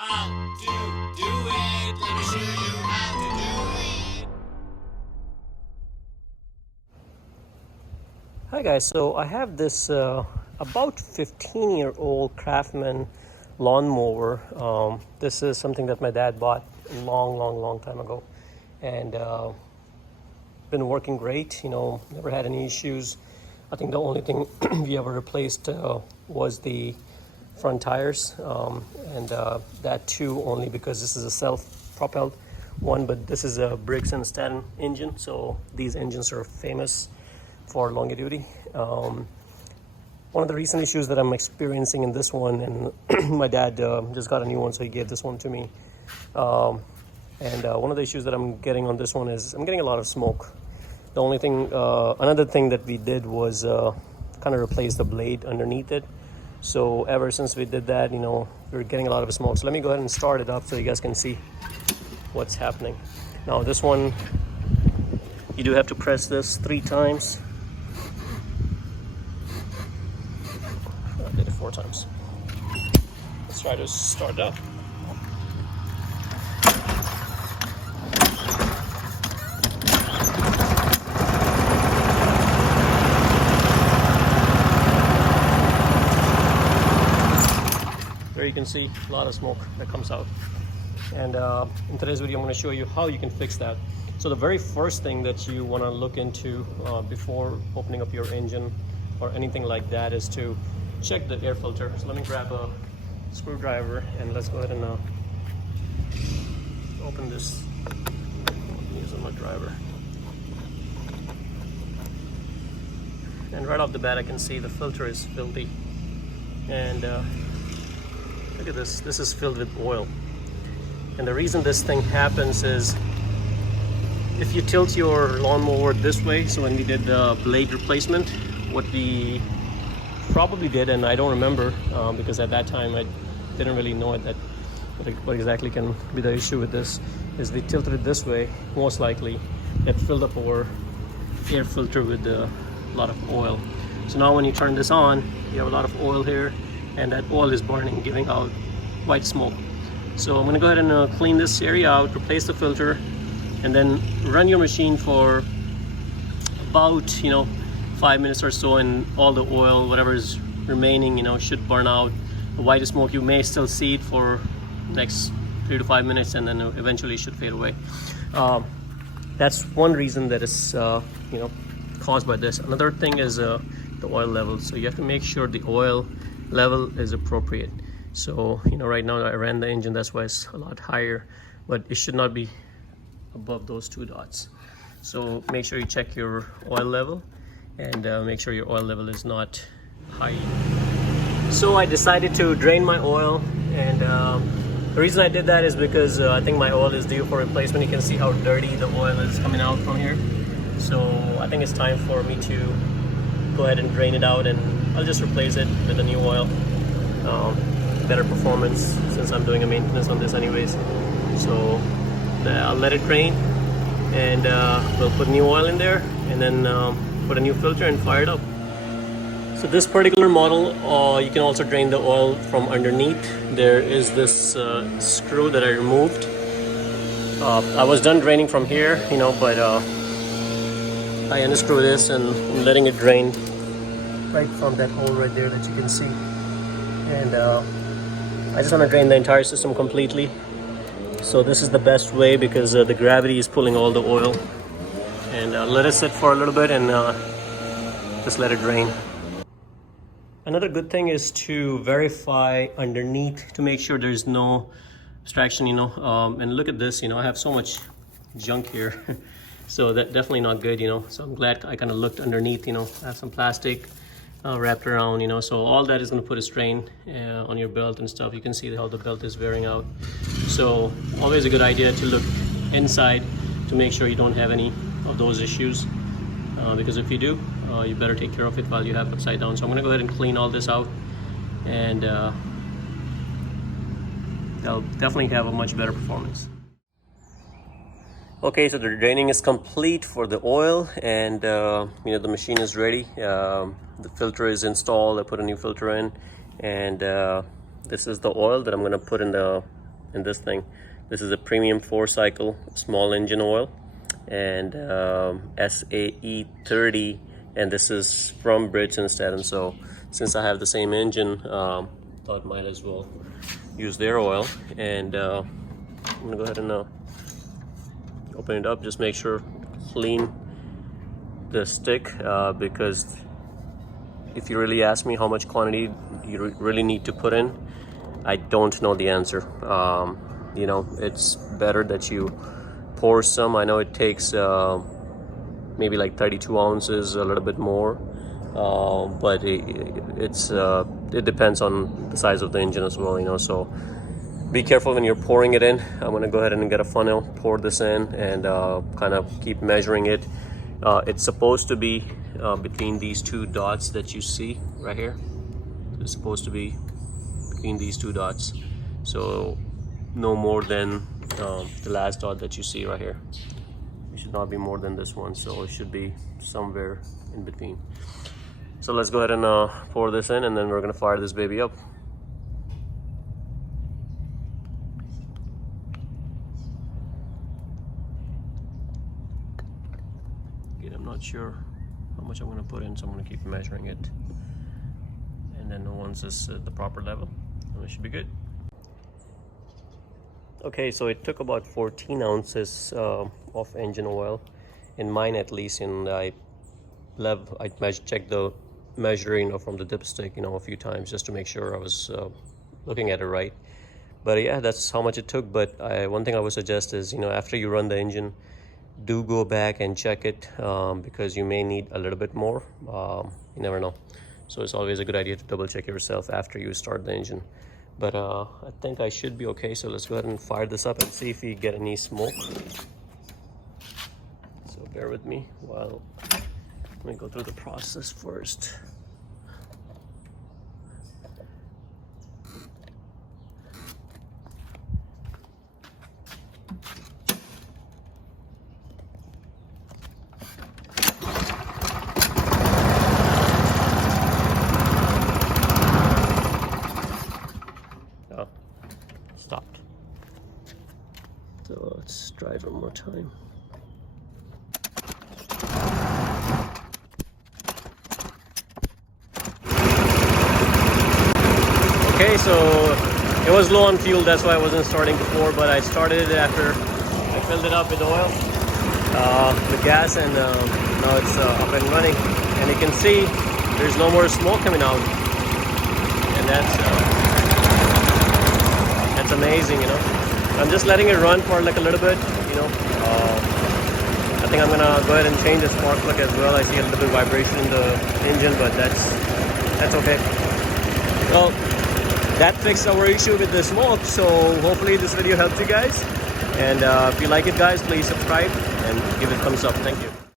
How to do it. Let me show you how to do it. Hi guys, so I have this about 15-year-old Craftsman lawnmower. This is something that my dad bought a long time ago, and been working great. Never had any issues. I think the only thing we ever replaced was the front tires, and that too only because this is a self-propelled one, but this is a Briggs and Stratton engine, so these engines are famous for longevity. One of the recent issues that I'm experiencing in this one, and my dad just got a new one, so he gave this one to me. And one of the issues that I'm getting on this one is I'm getting a lot of smoke. The only thing, another thing that we did was kind of replace the blade underneath it. So ever since we did that, we're getting a lot of smoke. So let me go ahead and start it up so you guys can see what's happening. Now this one, you do have to press this 3 times. I did it 4 times. Let's try to start up. There you can see a lot of smoke that comes out. And in today's video, I'm going to show you how you can fix that. So the very first thing that you want to look into before opening up your engine or anything like that is to check the air filter. So let me grab a screwdriver and let's go ahead and open this. Use a mud driver. And right off the bat, I can see the filter is filthy. And look at this. This is filled with oil. And the reason this thing happens is if you tilt your lawnmower this way, so when we did the blade replacement, what we probably did, and I don't remember because at that time I didn't really know it, that what exactly can be the issue with this, is we tilted it this way, most likely it filled up our air filter with a lot of oil. So now when you turn this on, you have a lot of oil here, and that oil is burning, giving out white smoke. So I'm going to go ahead and clean this area out, replace the filter, and then run your machine for about 5 minutes or so, and all the oil, whatever is remaining, should burn out. The white smoke, you may still see it for next 3 to 5 minutes, and then eventually it should fade away. That's one reason that is caused by this. Another thing is the oil level. So you have to make sure the oil level is appropriate. So right now I ran the engine, that's why it's a lot higher, but it should not be above those 2 dots. So make sure you check your oil level, and make sure your oil level is not high. So I decided to drain my oil, and the reason I did that is because I think my oil is due for replacement. You can see how dirty the oil is coming out from here. So I think it's time for me to go ahead and drain it out, and I'll just replace it with a new oil. Better performance since I'm doing a maintenance on this anyways. So I'll let it drain, and we'll put new oil in there, and then put a new filter and fire it up. So this particular model, you can also drain the oil from underneath. There is this screw that I removed. I was done draining from here, but I unscrew this and I'm letting it drain right from that hole right there that you can see. And I just want to drain the entire system completely. So this is the best way because the gravity is pulling all the oil. And let it sit for a little bit and just let it drain. Another good thing is to verify underneath to make sure there's no abstraction, and look at this, I have so much junk here. So that's definitely not good, So I'm glad I kind of looked underneath, I have some plastic wrapped around, so all that is going to put a strain on your belt and stuff. You can see how the belt is wearing out. So always a good idea to look inside to make sure you don't have any of those issues, because if you do, you better take care of it while you have it upside down. So I'm going to go ahead and clean all this out, and they'll definitely have a much better performance. Okay, so the draining is complete for the oil, and the machine is ready. The filter is installed. I put a new filter in, and this is the oil that I'm going to put in the in this thing. This is a premium 4-cycle small engine oil, and SAE 30, and this is from Bridge instead. And so since I have the same engine, thought might as well use their oil. And I'm gonna go ahead and open it up. Just make sure clean the stick, because if you really ask me how much quantity you really need to put in, I don't know the answer. You know, it's better that you pour some. I know it takes maybe like 32 ounces, a little bit more, but it depends on the size of the engine as well, you know. So be careful when you're pouring it in. I'm gonna go ahead and get a funnel, pour this in, and kind of keep measuring it. It's supposed to be between these two dots that you see right here. It's supposed to be between these two dots, so no more than the last dot that you see right here. It should not be more than this one, so it should be somewhere in between. So let's go ahead and pour this in, and then we're gonna fire this baby up. Again, I'm not sure how much I'm gonna put in, so I'm gonna keep measuring it, and then once it's at the proper level, it should be good. Okay, so it took about 14 ounces of engine oil, in mine at least, and I checked the measuring from the dipstick, you know, a few times just to make sure I was looking at it right. But yeah, that's how much it took. But one thing I would suggest is, you know, after you run the engine, do go back and check it, because you may need a little bit more. You never know. So it's always a good idea to double check yourself after you start the engine. But I think I should be okay, so let's go ahead and fire this up and see if we get any smoke. So bear with me while let me go through the process first. Stopped. So let's try it one more time. Okay, so it was low on fuel, that's why I wasn't starting before, but I started it after I filled it up with oil, with gas, and now it's up and running. And you can see there's no more smoke coming out, and that's amazing, you know. I'm just letting it run for like a little bit, you know. I think I'm gonna go ahead and change the spark plug as well. I see a little bit of vibration in the engine, but that's okay. Well, that fixed our issue with the smoke, so hopefully this video helps you guys. And if you like it, guys, please subscribe and give it a thumbs up. Thank you.